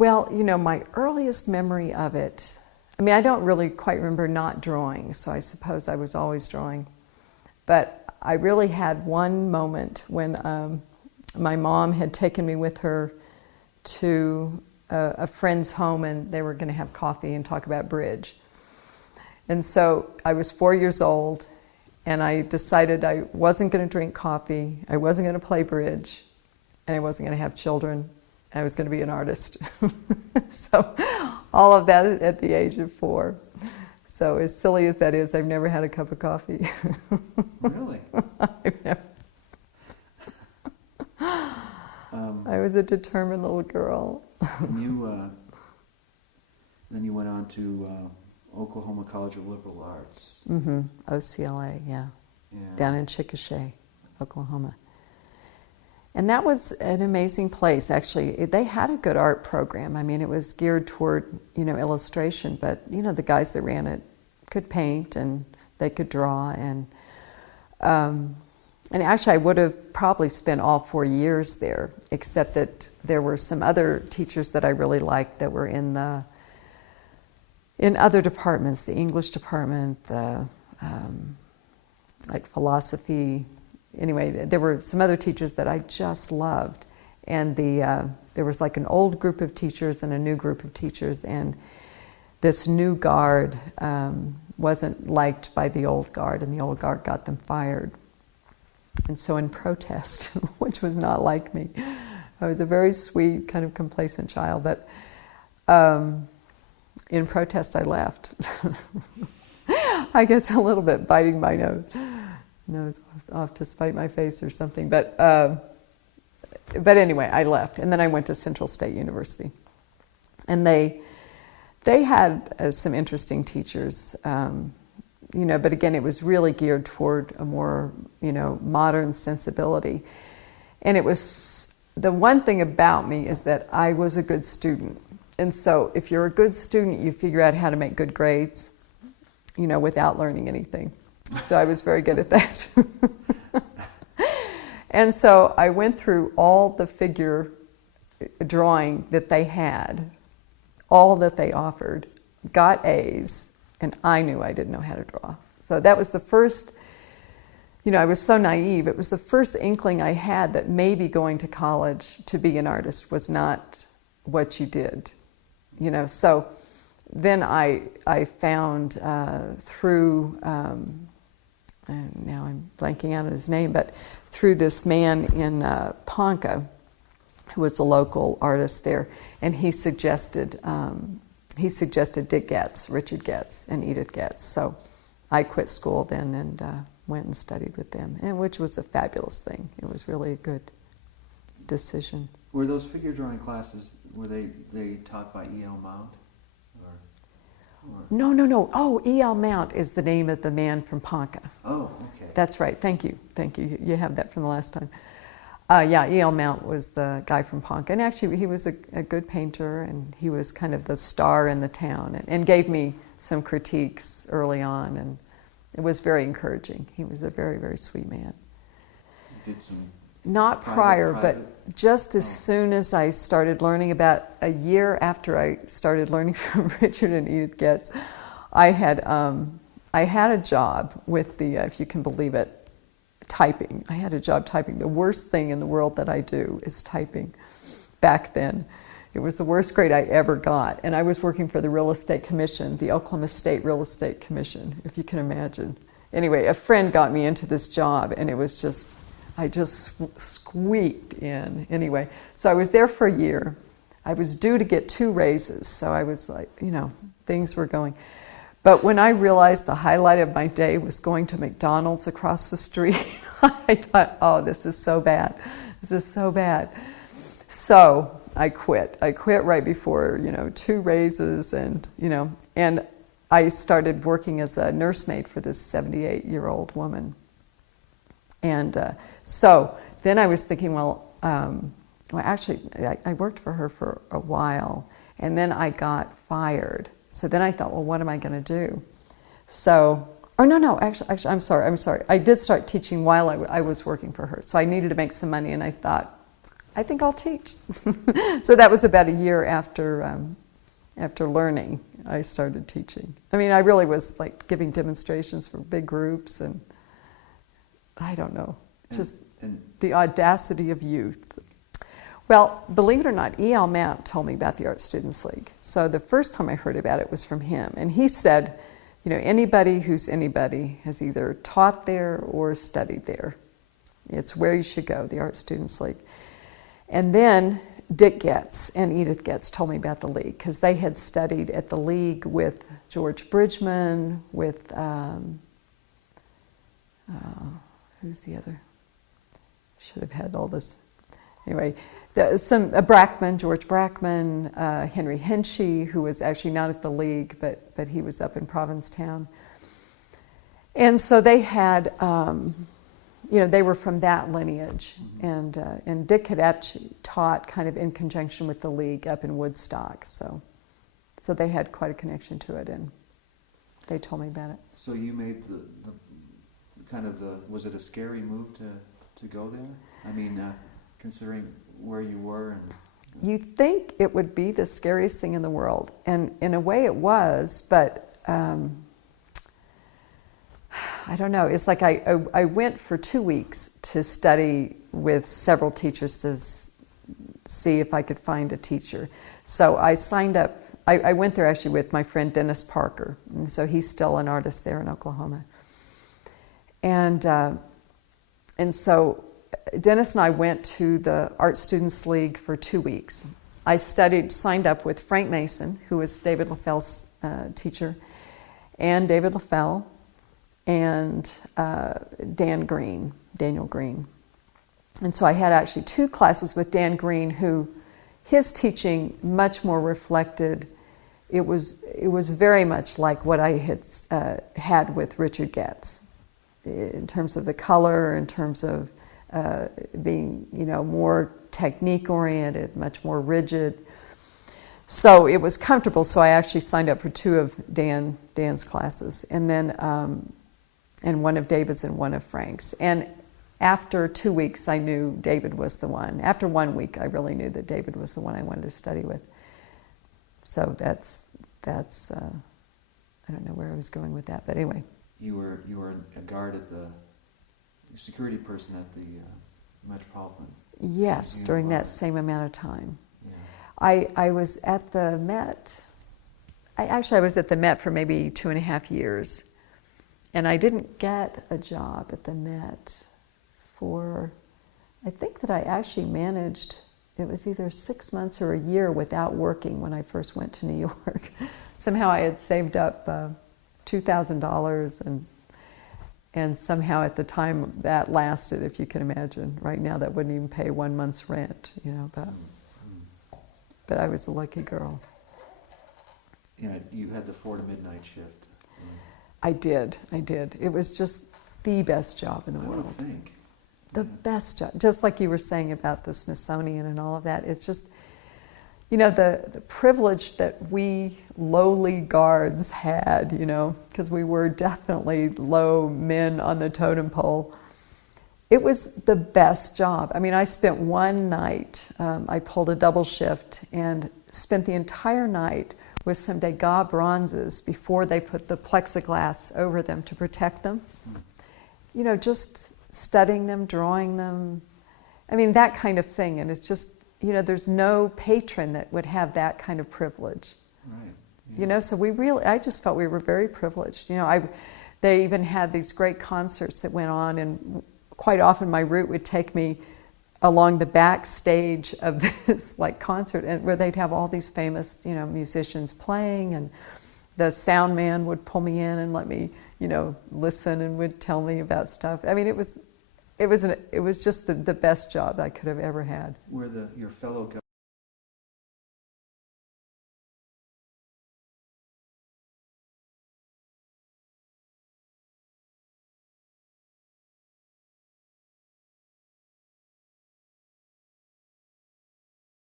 Well, you know, my earliest memory of it, I mean, I don't really quite remember not drawing, so I suppose I was always drawing. But I really had one moment when my mom had taken me with her to a friend's home, and they were going to have coffee and talk about bridge. And so I was 4 years old, and I decided I wasn't going to drink coffee, I wasn't going to play bridge, and I wasn't going to have children. I was going to be an artist. So all of that at the age of 4. So as silly as that is, I've never had a cup of coffee. Really? I've never. I was a determined little girl. Then you went on to Oklahoma College of Liberal Arts. Mm-hmm. OCLA, yeah. Down in Chickasha, Oklahoma. And that was an amazing place, actually. They had a good art program. I mean, it was geared toward, you know, illustration, but, you know, the guys that ran it could paint and they could draw. And actually, I would have probably spent all 4 years there, except that there were some other teachers that I really liked that were in other departments, the English department, the like philosophy. Anyway, there were some other teachers that I just loved, and there was like an old group of teachers and a new group of teachers, and this new guard wasn't liked by the old guard, and the old guard got them fired. And so in protest, which was not like me, I was a very sweet, kind of complacent child, but in protest I left. I guess a little bit biting my nose off to spite my face or something, but anyway, I left, and then I went to Central State University, and they had some interesting teachers, you know, but again, it was really geared toward a more, you know, modern sensibility, and it was, the one thing about me is that I was a good student, and so if you're a good student, you figure out how to make good grades, you know, without learning anything. So I was very good at that. And so I went through all the figure drawing that they had, all that they offered, got A's, and I knew I didn't know how to draw. So that was the first, you know, I was so naive. It was the first inkling I had that maybe going to college to be an artist was not what you did, you know. So then I found through, and now I'm blanking out on his name, but through this man in Ponca, who was a local artist there, and he suggested Dick Getz, Richard Getz, and Edith Getz. So I quit school then and went and studied with them, and which was a fabulous thing. It was really a good decision. Were those figure drawing classes, were they taught by E.L. Mount? No. Oh, E.L. Mount is the name of the man from Ponca. Oh, okay. That's right. Thank you. You have that from the last time. Yeah, E.L. Mount was the guy from Ponca. And actually, he was a good painter, and he was kind of the star in the town, and gave me some critiques early on, and it was very encouraging. He was a very, very sweet man. Did some... Not prior, but just as soon as I started learning, about a year after I started learning from Richard and Edith Getz, I had a job with the, if you can believe it, typing. I had a job typing. The worst thing in the world that I do is typing. Back then, it was the worst grade I ever got, and I was working for the Real Estate Commission, the Oklahoma State Real Estate Commission, if you can imagine. Anyway, a friend got me into this job, and it was just... I just squeaked in. Anyway, so I was there for a year. I was due to get 2 raises, so I was like, you know, things were going. But when I realized the highlight of my day was going to McDonald's across the street, I thought, oh, this is so bad. This is so bad. So I quit. I quit right before, you know, 2 raises, and, you know, and I started working as a nursemaid for this 78-year-old woman. And so then I was thinking, well, actually, I worked for her for a while, and then I got fired. So then I thought, well, what am I going to do? So, actually, I'm sorry. I did start teaching while I was working for her. So I needed to make some money, and I thought, I think I'll teach. So that was about a year after learning, I started teaching. I mean, I really was like giving demonstrations for big groups, and I don't know, just the audacity of youth. Well, believe it or not, E.L. Mount told me about the Art Students League. So the first time I heard about it was from him. And he said, you know, anybody who's anybody has either taught there or studied there. It's where you should go, the Art Students League. And then Dick Getz and Edith Getz told me about the league, because they had studied at the league with George Bridgman, with, who's the other? Should have had all this. Anyway, George Brackman, Henry Hinchy, who was actually not at the league, but he was up in Provincetown. And so they had, they were from that lineage. And Dick had actually taught kind of in conjunction with the league up in Woodstock. So they had quite a connection to it, and they told me about it. So you made was it a scary move to go there? I mean, considering where you were and... You'd think it would be the scariest thing in the world, and in a way it was, but I don't know. It's like I went for 2 weeks to study with several teachers to see if I could find a teacher. So I signed up. I went there actually with my friend Dennis Parker, and so he's still an artist there in Oklahoma. And so Dennis and I went to the Art Students League for 2 weeks. I signed up with Frank Mason, who was David Leffel's teacher, and David Leffel, and Daniel Green. And so I had actually 2 classes with Dan Green, who his teaching much more reflected, it was very much like what I had had with Richard Getz, in terms of the color, in terms of being, more technique-oriented, much more rigid. So it was comfortable, so I actually signed up for 2 of Dan's classes, and then and one of David's and one of Frank's. And after 2 weeks, I knew David was the one. After 1 week, I really knew that David was the one I wanted to study with. So that's I don't know where I was going with that, but anyway. You were a guard at the security person at the Metropolitan. Yes, during that same amount of time. Yeah. I was at the Met. I was at the Met for maybe 2.5 years, and I didn't get a job at the Met for, I think that I actually managed, it was either 6 months or a year without working when I first went to New York. Somehow I had saved up $2,000, and somehow at the time that lasted, if you can imagine. Right now that wouldn't even pay 1 month's rent, but I was a lucky girl. Yeah, you had the 4 to midnight shift. I did. It was just the best job in the world. I would think. The best job. Just like you were saying about the Smithsonian and all of that. It's just, the privilege that we lowly guards had, because we were definitely low men on the totem pole. It was the best job. I mean, I spent one night, I pulled a double shift and spent the entire night with some Degas bronzes before they put the plexiglass over them to protect them. Just studying them, drawing them. I mean, that kind of thing. And it's just, there's no patron that would have that kind of privilege. Right. Yeah. So I just felt we were very privileged. They even had these great concerts that went on, and quite often my route would take me along the backstage of this concert, and where they'd have all these famous musicians playing, and the sound man would pull me in and let me listen, and would tell me about stuff. I mean, it was just the best job I could have ever had. Were your fellow